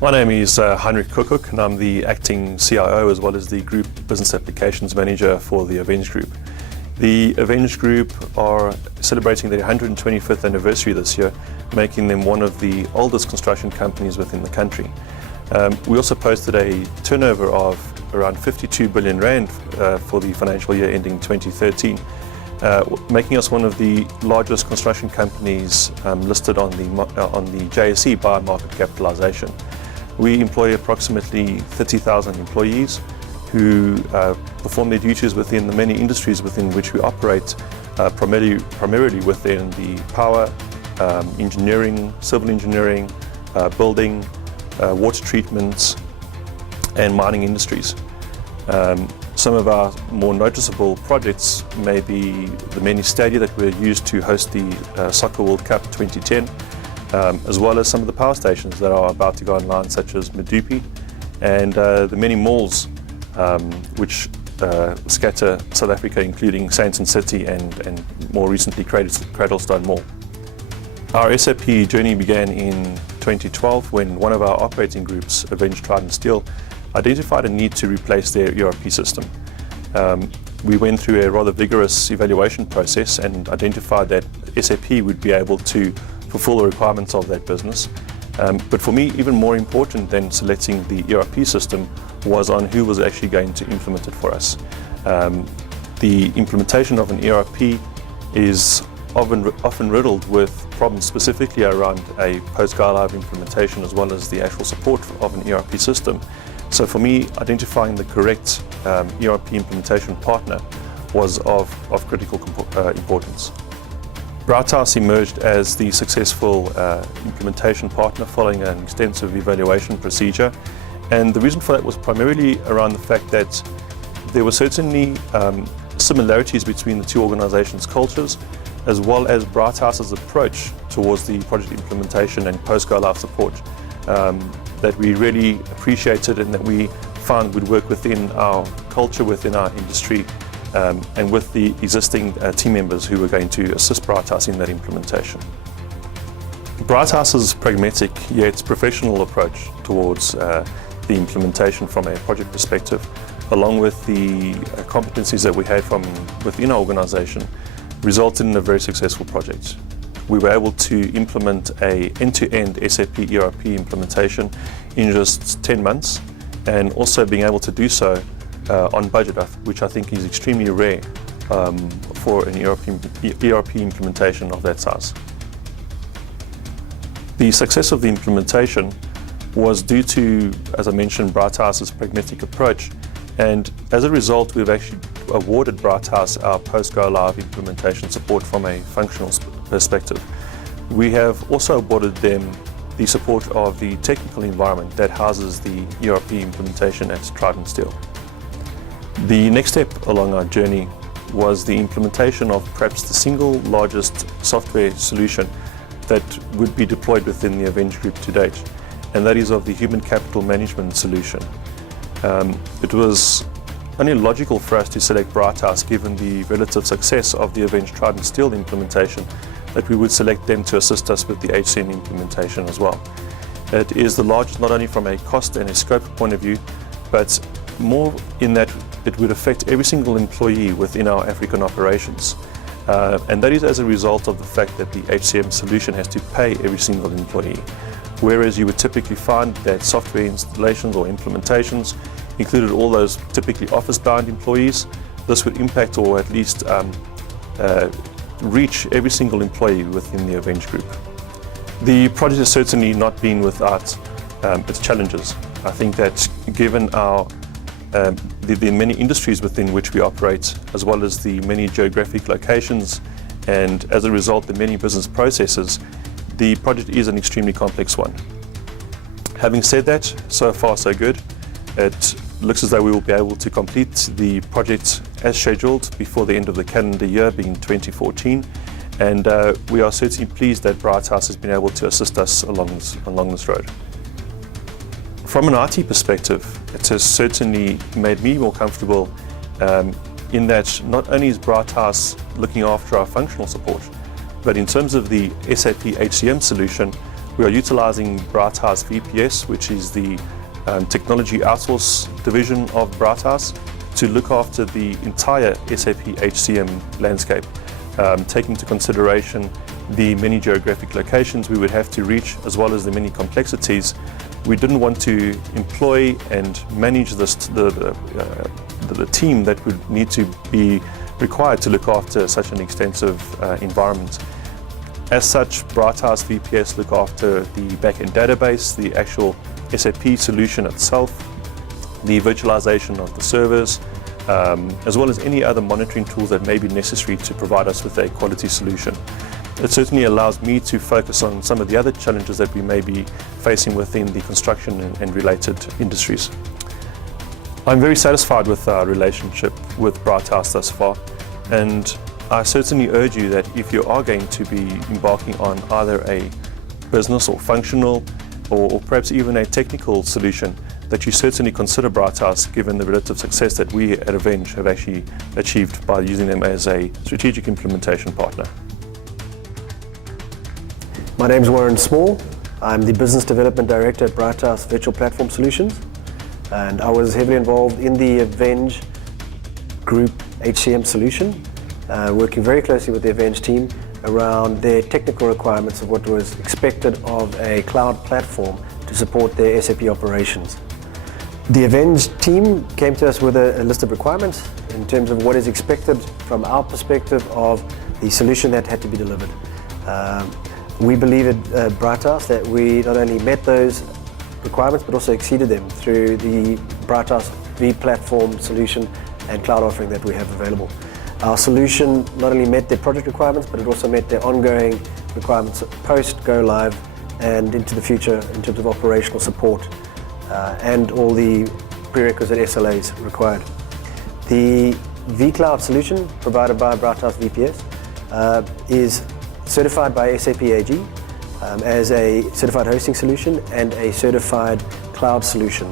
My name is Heinrich Kukuk, and I'm the acting CIO as well as the Group Business Applications Manager for the Aveng Group. The Aveng Group are celebrating their 125th anniversary this year, making them one of the oldest construction companies within the country. We also posted a turnover of around 52 billion rand for the financial year ending 2013, making us one of the largest construction companies listed on the JSE by market capitalization. We employ approximately 30,000 employees who perform their duties within the many industries within which we operate, primarily within the power, engineering, civil engineering, building, water treatment and mining industries. Some of our more noticeable projects may be the many stadia that were used to host the Soccer World Cup 2010, as well as some of the power stations that are about to go online, such as Medupi, and the many malls which scatter South Africa, including Sandton City and more recently Cradlestone Mall. Our SAP journey began in 2012 when one of our operating groups, Aveng Trident Steel, identified a need to replace their ERP system. We went through a rather vigorous evaluation process and identified that SAP would be able to fulfill the requirements of that business. But for me, even more important than selecting the ERP system was on who was actually going to implement it for us. The implementation of an ERP is often riddled with problems specifically around a post-go-live implementation as well as the actual support of an ERP system. So for me, identifying the correct ERP implementation partner was of critical importance. Britehouse emerged as the successful implementation partner following an extensive evaluation procedure, and the reason for that was primarily around the fact that there were certainly similarities between the two organizations' cultures, as well as Britehouse's approach towards the project implementation and post-go-live support that we really appreciated and that we found would work within our culture, within our industry, and with the existing team members who were going to assist Britehouse in that implementation. Britehouse's pragmatic yet professional approach towards the implementation from a project perspective, along with the competencies that we had from within our organization, resulted in a very successful project. We were able to implement an end-to-end SAP ERP implementation in just 10 months, and also being able to do so on budget, which I think is extremely rare for an ERP implementation of that size. The success of the implementation was due to, as I mentioned, Britehouse's pragmatic approach, and as a result we've actually awarded Britehouse our post-go-live implementation support from a functional perspective. We have also awarded them the support of the technical environment that houses the ERP implementation at Trident Steel. The next step along our journey was the implementation of perhaps the single largest software solution that would be deployed within the Aveng Group to date, and that is of the human capital management solution. It was only logical for us to select Britehouse given the relative success of the Aveng Trident Steel implementation that we would select them to assist us with the HCM implementation as well. It is the largest not only from a cost and a scope point of view, but more in that it would affect every single employee within our African operations. And that is as a result of the fact that the HCM solution has to pay every single employee. Whereas you would typically find that software installations or implementations included all those typically office-bound employees, this would impact or at least reach every single employee within the Aveng Group. The project has certainly not been without its challenges. I think that given our the many industries within which we operate, as well as the many geographic locations, and as a result the many business processes, the project is an extremely complex one. Having said that, so far so good. It looks as though we will be able to complete the project as scheduled before the end of the calendar year, being 2014, and we are certainly pleased that Britehouse has been able to assist us along this road. From an IT perspective, it has certainly made me more comfortable in that not only is Britehouse looking after our functional support, but in terms of the SAP HCM solution, We are utilizing Britehouse VPS, which is the technology outsource division of Britehouse, to look after the entire SAP HCM landscape, taking into consideration the many geographic locations we would have to reach, as well as the many complexities. We didn't want to employ and manage the team that would need to be required to look after such an extensive environment. As such, Britehouse VPS look after the backend database, the actual SAP solution itself, the virtualization of the servers, as well as any other monitoring tools that may be necessary to provide us with a quality solution. It certainly allows me to focus on some of the other challenges that we may be facing within the construction and related industries. I'm very satisfied with our relationship with Britehouse thus far, and I certainly urge you that if you are going to be embarking on either a business or functional or perhaps even a technical solution, that you certainly consider Britehouse, given the relative success that we at Aveng have actually achieved by using them as a strategic implementation partner. My name is Warren Small. I'm the Business Development Director at Britehouse Virtual Platform Solutions, and I was heavily involved in the Aveng Group HCM solution, working very closely with the Aveng team around their technical requirements of what was expected of a cloud platform to support their SAP operations. The Aveng team came to us with a list of requirements in terms of what is expected from our perspective of the solution that had to be delivered. We believe at Britehouse that we not only met those requirements but also exceeded them through the Britehouse V-Platform solution and cloud offering that we have available. Our solution not only met their project requirements, but it also met their ongoing requirements post go live and into the future in terms of operational support and all the prerequisite SLAs required. The vCloud solution provided by Britehouse VPS is certified by SAP AG as a certified hosting solution and a certified cloud solution.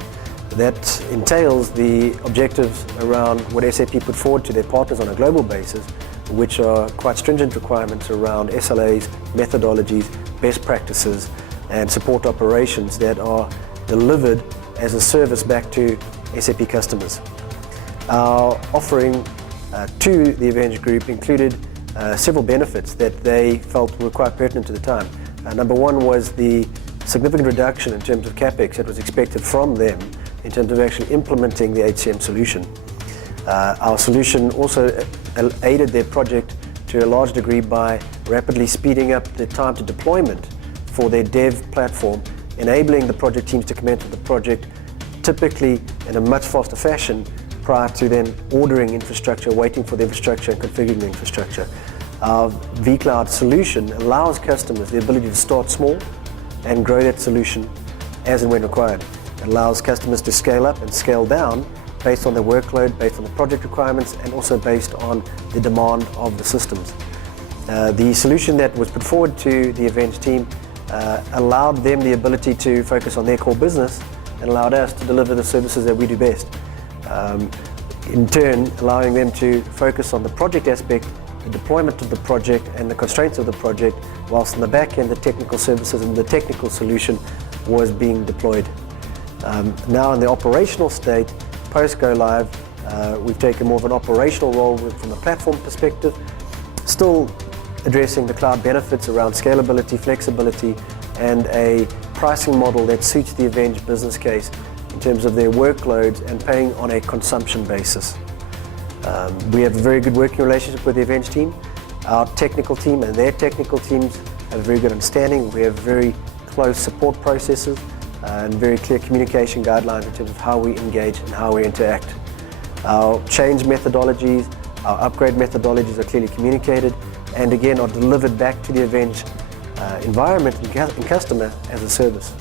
That entails the objectives around what SAP put forward to their partners on a global basis, which are quite stringent requirements around SLAs, methodologies, best practices, and support operations that are delivered as a service back to SAP customers. Our offering to the Aveng Group included several benefits that they felt were quite pertinent to the time. Number one was the significant reduction in terms of CapEx that was expected from them in terms of actually implementing the HCM solution. Our solution also aided their project to a large degree by rapidly speeding up the time to deployment for their dev platform, enabling the project teams to commence with the project typically in a much faster fashion prior to then ordering infrastructure, waiting for the infrastructure and configuring the infrastructure. Our vCloud solution allows customers the ability to start small and grow that solution as and when required. It allows customers to scale up and scale down based on their workload, based on the project requirements, and also based on the demand of the systems. The solution that was put forward to the Aveng team allowed them the ability to focus on their core business and allowed us to deliver the services that we do best. In turn, allowing them to focus on the project aspect, the deployment of the project and the constraints of the project, whilst in the back end the technical services and the technical solution was being deployed. Now in the operational state, post go live, we've taken more of an operational role from a platform perspective, still addressing the cloud benefits around scalability, flexibility, and a pricing model that suits the Aveng business case in terms of their workloads and paying on a consumption basis. We have a very good working relationship with the Aveng team. Our technical team and their technical teams have a very good understanding. We have very close support processes and very clear communication guidelines in terms of how we engage and how we interact. Our change methodologies, our upgrade methodologies are clearly communicated and again are delivered back to the Aveng environment and customer as a service.